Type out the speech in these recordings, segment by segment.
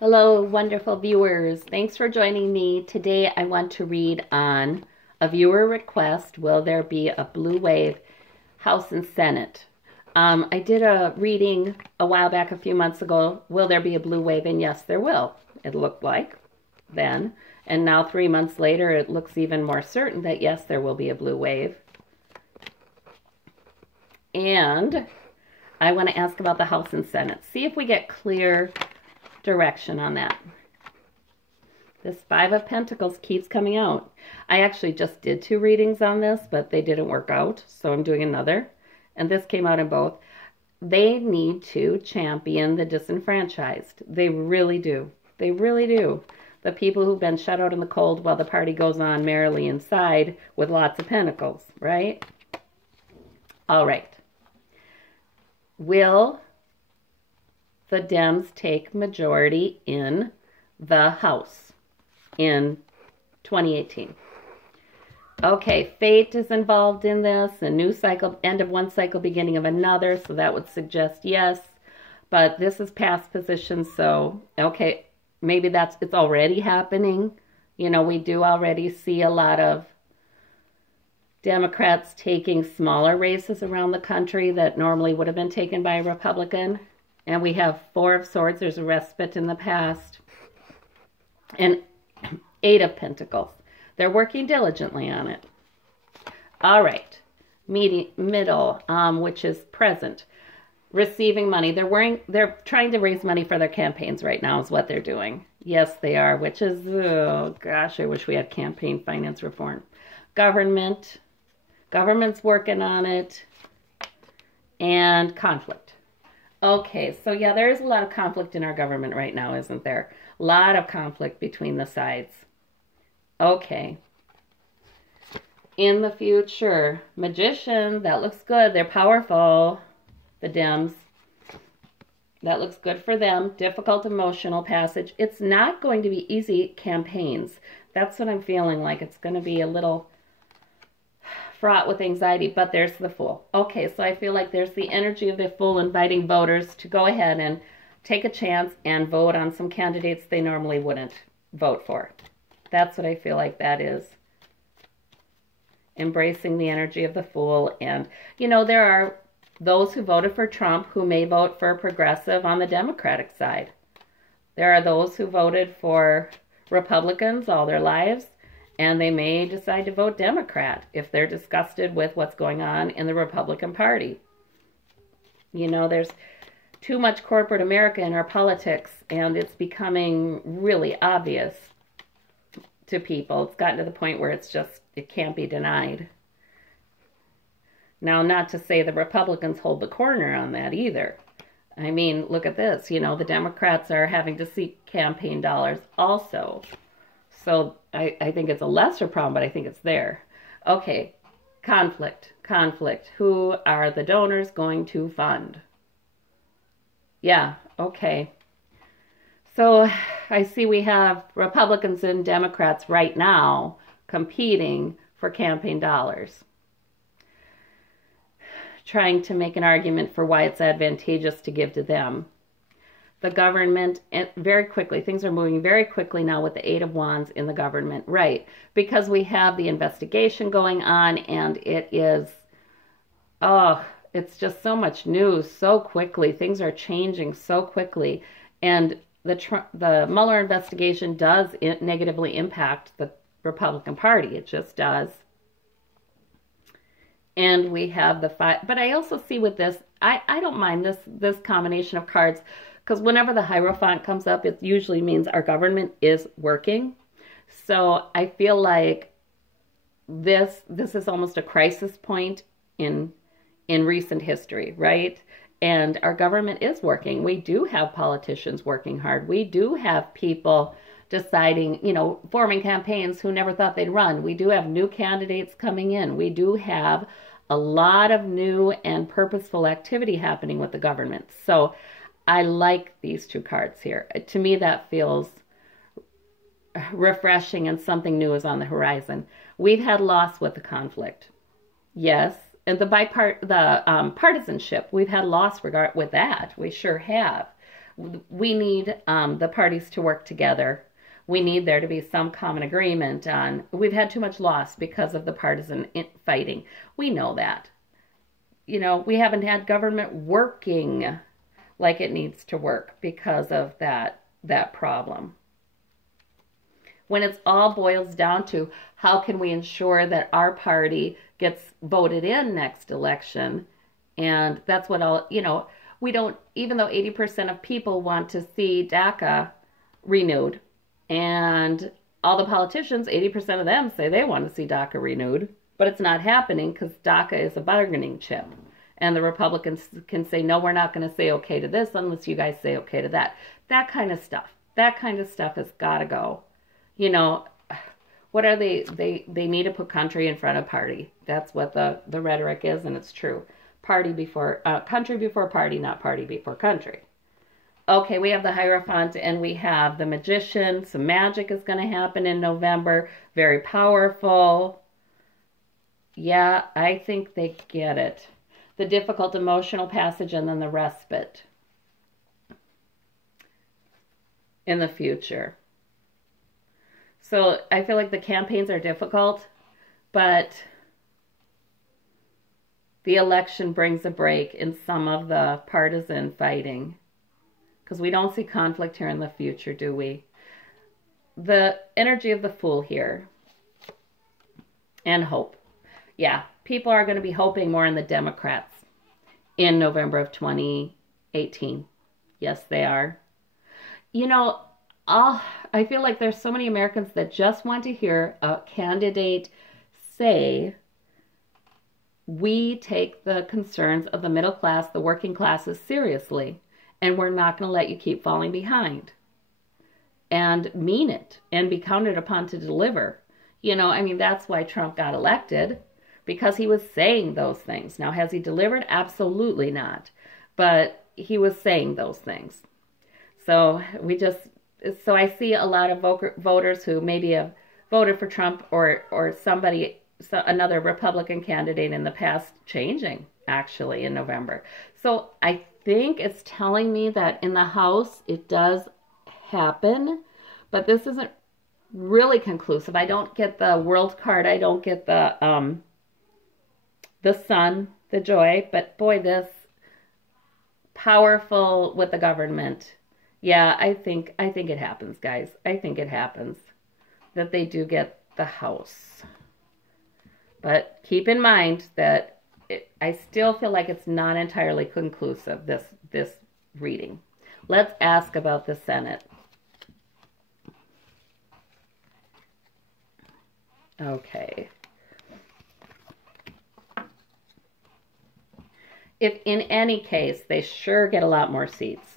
Hello, wonderful viewers. Thanks for joining me. Today I want to read on a viewer request, will there be a blue wave, House and Senate? I did a reading a while back, a few months ago, will there be a blue wave? And yes, there will. It looked like then. And now 3 months later, it looks even more certain that yes, there will be a blue wave. And I want to ask about the House and Senate. See if we get clear direction on that. This Five of Pentacles keeps coming out. I actually just did 2 readings on this, but they didn't work out, so I'm doing another. And this came out in both. They need to champion the disenfranchised. They really do. They really do. The people who've been shut out in the cold while the party goes on merrily inside with lots of pentacles, right? All right. Will the Dems take majority in the House in 2018? Okay, fate is involved in this, a new cycle, end of one cycle, beginning of another, so that would suggest yes, but this is past position, so okay, maybe it's already happening. You know, we do already see a lot of Democrats taking smaller races around the country that normally would have been taken by a Republican. And we have 4 of Swords. There's a respite in the past. And 8 of Pentacles. They're working diligently on it. All right. Middle, which is present. Receiving money. They're trying to raise money for their campaigns right now is what they're doing. Yes, they are, which is, oh gosh, I wish we had campaign finance reform. Government's working on it. And conflict. Okay, so yeah, there is a lot of conflict in our government right now, isn't there? A lot of conflict between the sides. Okay. In the future, Magician, that looks good. They're powerful, the Dems. That looks good for them. Difficult emotional passage. It's not going to be easy campaigns. That's what I'm feeling like. It's going to be a little fraught with anxiety, but there's the Fool. Okay, so I feel like there's the energy of the Fool inviting voters to go ahead and take a chance and vote on some candidates they normally wouldn't vote for. That's what I feel like that is. Embracing the energy of the Fool. And, you know, there are those who voted for Trump who may vote for a progressive on the Democratic side. There are those who voted for Republicans all their lives, and they may decide to vote Democrat if they're disgusted with what's going on in the Republican Party. You know, there's too much corporate America in our politics, and it's becoming really obvious to people. It's gotten to the point where it can't be denied. Now, not to say the Republicans hold the corner on that either. I mean, look at this. You know, the Democrats are having to seek campaign dollars also. So I think it's a lesser problem, but I think it's there. Okay, conflict. Who are the donors going to fund? Yeah, okay. So I see we have Republicans and Democrats right now competing for campaign dollars, trying to make an argument for why it's advantageous to give to them. The government, very quickly, things are moving very quickly now with the 8 of Wands in the government, right? Because we have the investigation going on, and it is, oh, it's just so much news so quickly. Things are changing so quickly, and the Mueller investigation does negatively impact the Republican Party. It just does. And we have the 5, but I also see with this, I don't mind this combination of cards, because whenever the Hierophant comes up, it usually means our government is working. So I feel like this is almost a crisis point in recent history, right? And our government is working. We do have politicians working hard. We do have people deciding, you know, forming campaigns who never thought they'd run. We do have new candidates coming in. We do have a lot of new and purposeful activity happening with the government. So I like these 2 cards here. To me, that feels refreshing, and something new is on the horizon. We've had loss with the conflict. Yes. And the partisanship, we've had loss with that. We sure have. We need the parties to work together. We need there to be some common agreement on, we've had too much loss because of the partisan fighting. We know that. You know, we haven't had government working like it needs to work because of that problem. When it's all boils down to how can we ensure that our party gets voted in next election, and that's what all, you know, we don't, even though 80% of people want to see DACA renewed, and all the politicians, 80% of them say they want to see DACA renewed, but it's not happening because DACA is a bargaining chip. And the Republicans can say, no, we're not going to say okay to this unless you guys say okay to that. That kind of stuff has got to go. You know, what are they need to put country in front of party. That's what the rhetoric is, and it's true. Party before, country before party, not party before country. Okay, we have the Hierophant and we have the Magician. Some magic is going to happen in November. Very powerful. Yeah, I think they get it. The difficult emotional passage and then the respite in the future. So I feel like the campaigns are difficult, but the election brings a break in some of the partisan fighting. Because we don't see conflict here in the future, do we? The energy of the Fool here. And hope. Yeah, people are going to be hoping more in the Democrats in November of 2018. Yes, they are. You know, I feel like there's so many Americans that just want to hear a candidate say, we take the concerns of the middle class, the working classes seriously, and we're not going to let you keep falling behind. And mean it and be counted upon to deliver. You know, I mean, that's why Trump got elected, because he was saying those things. Now, has he delivered? Absolutely not. But he was saying those things. So so I see a lot of voters who maybe have voted for Trump or somebody, another Republican candidate in the past changing, actually, in November. So I think it's telling me that in the House, it does happen, but this isn't really conclusive. I don't get the World card. I don't get the Sun, the Joy, but boy, this powerful with the government. Yeah, I think it happens, guys. I think it happens that they do get the House. But keep in mind that I still feel like it's not entirely conclusive, this reading. Let's ask about the Senate. Okay. If in any case, they sure get a lot more seats.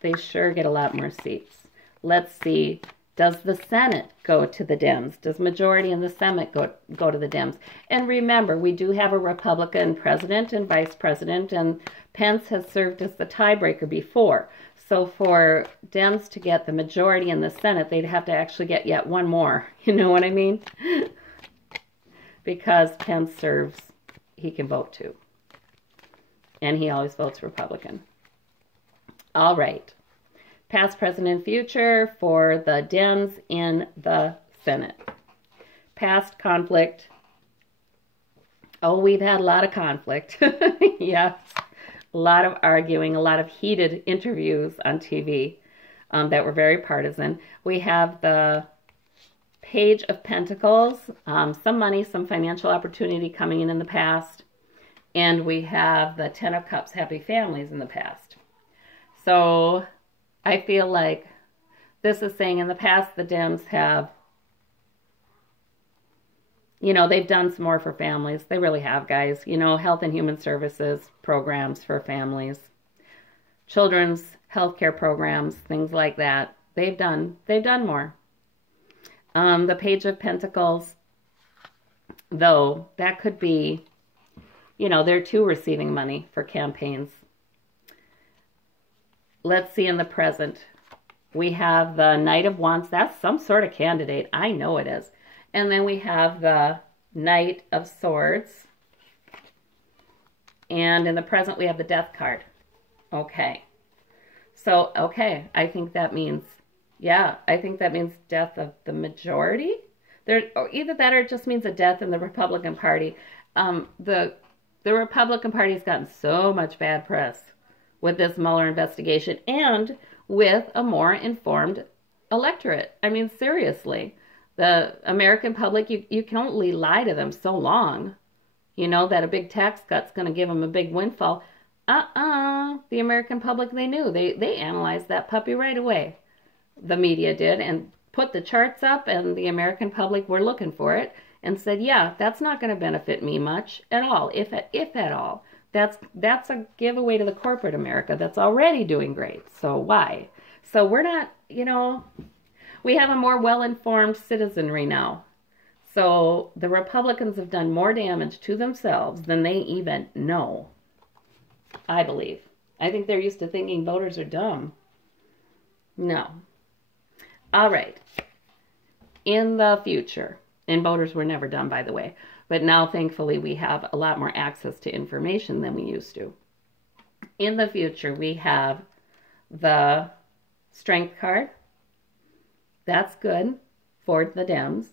They sure get a lot more seats. Let's see. Does the Senate go to the Dems? Does majority in the Senate go to the Dems? And remember, we do have a Republican president and vice president, and Pence has served as the tiebreaker before. So for Dems to get the majority in the Senate, they'd have to actually get yet one more. You know what I mean? Because Pence serves, he can vote too. And he always votes Republican. All right. Past, present, and future for the Dems in the Senate. Past conflict. Oh, we've had a lot of conflict. Yes. A lot of arguing, a lot of heated interviews on TV that were very partisan. We have the Page of Pentacles, some money, some financial opportunity coming in the past. And we have the Ten of Cups, happy families in the past. So I feel like this is saying in the past the Dems have, you know, they've done some more for families. They really have, guys. You know, health and human services programs for families, children's health care programs, things like that. They've done more. The Page of Pentacles, though, that could be, you know, they're too receiving money for campaigns. Let's see in the present. We have the Knight of Wands. That's some sort of candidate. I know it is. And then we have the Knight of Swords. And in the present, we have the Death card. Okay. So, okay, I think that means, yeah, I think that means death of the majority. There, or either that or it just means a death in the Republican Party. The Republican Party's gotten so much bad press with this Mueller investigation and with a more informed electorate. I mean, seriously, the American public, you can only lie to them so long, you know, that a big tax cut's going to give them a big windfall. The American public, they knew. They analyzed that puppy right away. The media did, and put the charts up, and the American public were looking for it and said, yeah, that's not going to benefit me much at all, if at all. That's a giveaway to the corporate America that's already doing great. So why? So we're not, you know, we have a more well-informed citizenry now. So the Republicans have done more damage to themselves than they even know, I believe. I think they're used to thinking voters are dumb. No. All right. In the future, and voters were never dumb, by the way, but now thankfully we have a lot more access to information than we used to. In the future, we have the strength card. That's good for the Dems.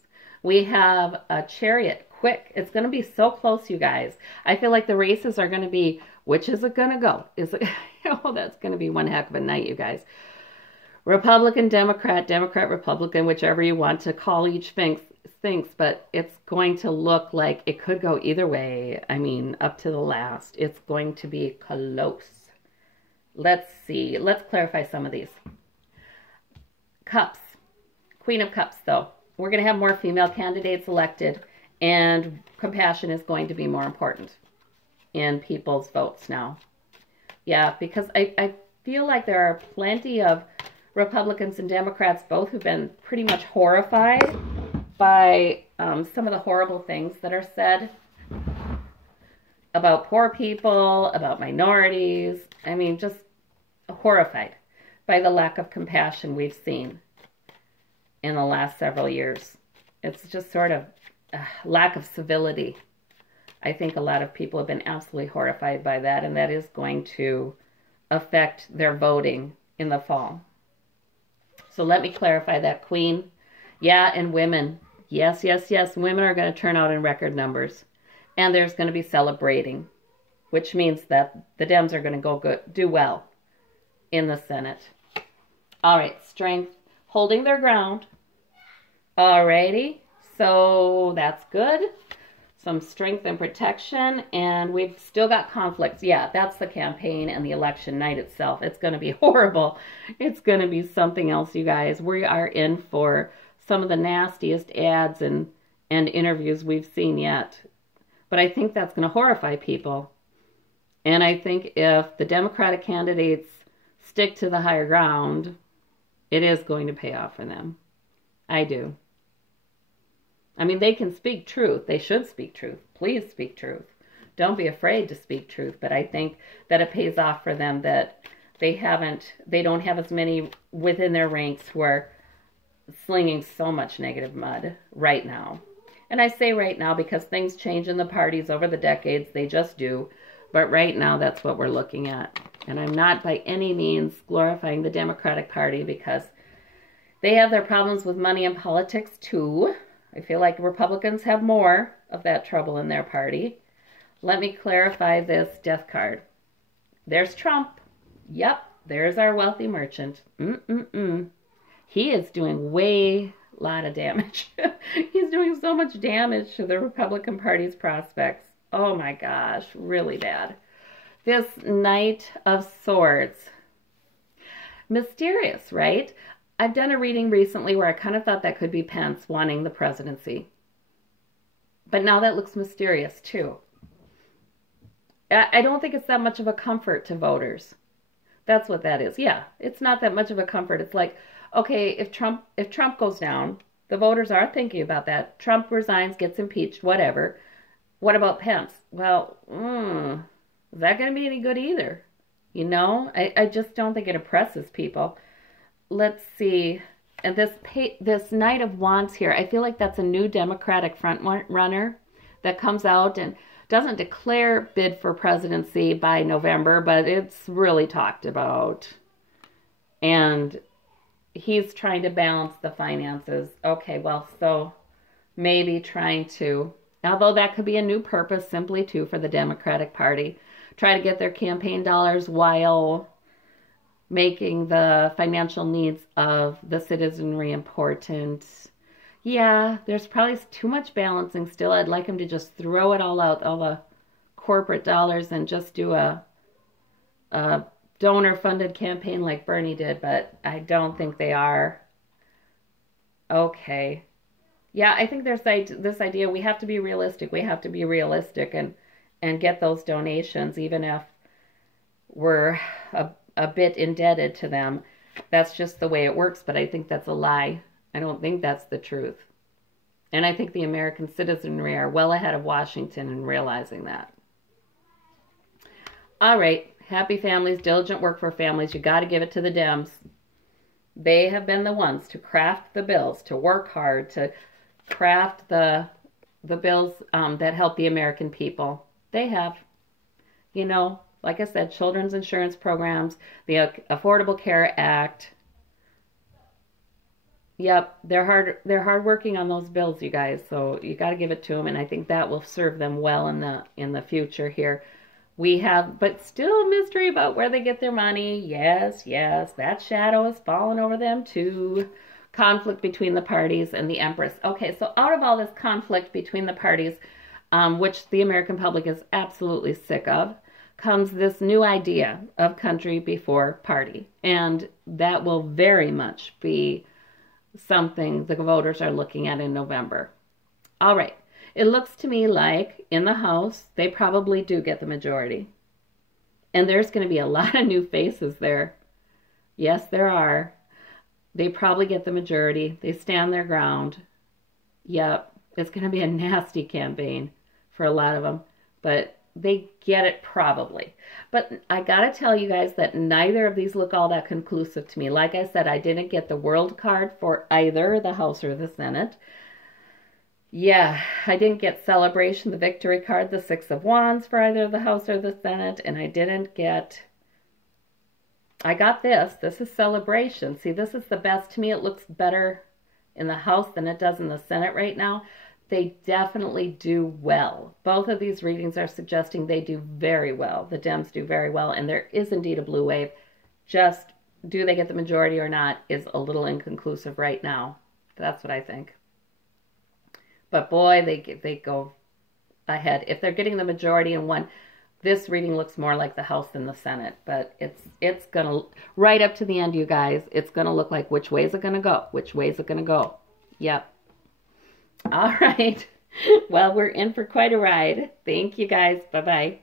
We have a chariot. Quick. It's going to be so close, you guys. I feel like the races are going to be, which is it going to go? Is it, oh, that's going to be one heck of a night, you guys. Republican, Democrat, Democrat, Republican, whichever you want to call each thing, but it's going to look like it could go either way. I mean, up to the last. It's going to be close. Let's see. Let's clarify some of these. Cups. Queen of Cups, though. We're going to have more female candidates elected, and compassion is going to be more important in people's votes now. Yeah, because I feel like there are plenty of Republicans and Democrats both who've been pretty much horrified by some of the horrible things that are said about poor people, about minorities. I mean, just horrified by the lack of compassion we've seen in the last several years. It's just sort of a lack of civility. I think a lot of people have been absolutely horrified by that, and that is going to affect their voting in the fall. So let me clarify that, Queen. Yeah, and women. Yes, yes, yes. Women are going to turn out in record numbers. And there's going to be celebrating, which means that the Dems are going to do well in the Senate. All right, strength. Holding their ground. Alrighty. So that's good. Some strength and protection. And we've still got conflicts. Yeah, that's the campaign and the election night itself. It's going to be horrible. It's going to be something else, you guys. We are in for some of the nastiest ads and interviews we've seen yet. But I think that's going to horrify people. And I think if the Democratic candidates stick to the higher ground, it is going to pay off for them. I do. I mean, they can speak truth. They should speak truth. Please speak truth. Don't be afraid to speak truth. But I think that it pays off for them that they don't have as many within their ranks who are slinging so much negative mud right now. And I say right now because things change in the parties over the decades. They just do. But right now, that's what we're looking at. And I'm not by any means glorifying the Democratic Party because they have their problems with money and politics too. I feel like Republicans have more of that trouble in their party. Let me clarify this death card. There's Trump. Yep, there's our wealthy merchant. He is doing a lot of damage. He's doing so much damage to the Republican Party's prospects. Oh my gosh, really bad. This Knight of Swords. Mysterious, right? I've done a reading recently where I kind of thought that could be Pence wanting the presidency. But now that looks mysterious too. I don't think it's that much of a comfort to voters. That's what that is. Yeah, it's not that much of a comfort. It's like, okay, if Trump goes down, the voters are thinking about that. Trump resigns, gets impeached, whatever. What about Pence? Well, is that going to be any good either? You know, I just don't think it impresses people. Let's see. And this Knight of Wands here, I feel like that's a new Democratic front runner that comes out and doesn't declare bid for presidency by November, but it's really talked about. And he's trying to balance the finances. Okay, well, so maybe trying to, although that could be a new purpose simply too for the Democratic Party, try to get their campaign dollars while making the financial needs of the citizenry important. Yeah, there's probably too much balancing still. I'd like him to just throw it all out, all the corporate dollars, and just do a donor-funded campaign like Bernie did, but I don't think they are. Okay. Yeah, I think there's this idea we have to be realistic. We have to be realistic and get those donations, even if we're a bit indebted to them. That's just the way it works, but I think that's a lie. I don't think that's the truth. And I think the American citizenry are well ahead of Washington in realizing that. All right, happy families, diligent work for families. You got to give it to the Dems. They have been the ones to craft the bills, to work hard, to craft the bills that help the American people. They have, you know, like I said, children's insurance programs, the Affordable Care Act. Yep, they're hard working on those bills, you guys. So you got to give it to them, and I think that will serve them well in the future here. We have, but still a mystery about where they get their money. Yes, that shadow is falling over them too. Conflict between the parties and the Empress. Okay, so out of all this conflict between the parties, which the American public is absolutely sick of, comes this new idea of country before party. And that will very much be something the voters are looking at in November. All right. It looks to me like in the House, they probably do get the majority. And there's going to be a lot of new faces there. Yes, there are. They probably get the majority. They stand their ground. Yep, it's going to be a nasty campaign for a lot of them. But they get it probably. But I got to tell you guys that neither of these look all that conclusive to me. Like I said, I didn't get the world card for either the House or the Senate. Yeah, I didn't get celebration, the victory card, the Six of Wands for either the House or the Senate. And I didn't get, I got this. This is celebration. See, this is the best. To me, it looks better in the House than it does in the Senate right now. They definitely do well. Both of these readings are suggesting they do very well. The Dems do very well, and there is indeed a blue wave. Just, do they get the majority or not is a little inconclusive right now. That's what I think. But boy, they go ahead. If they're getting the majority in one, this reading looks more like the House than the Senate. But it's going to, right up to the end, you guys, it's going to look like which way is it going to go? Which way is it going to go? Yep. All right. Well, we're in for quite a ride. Thank you, guys. Bye-bye.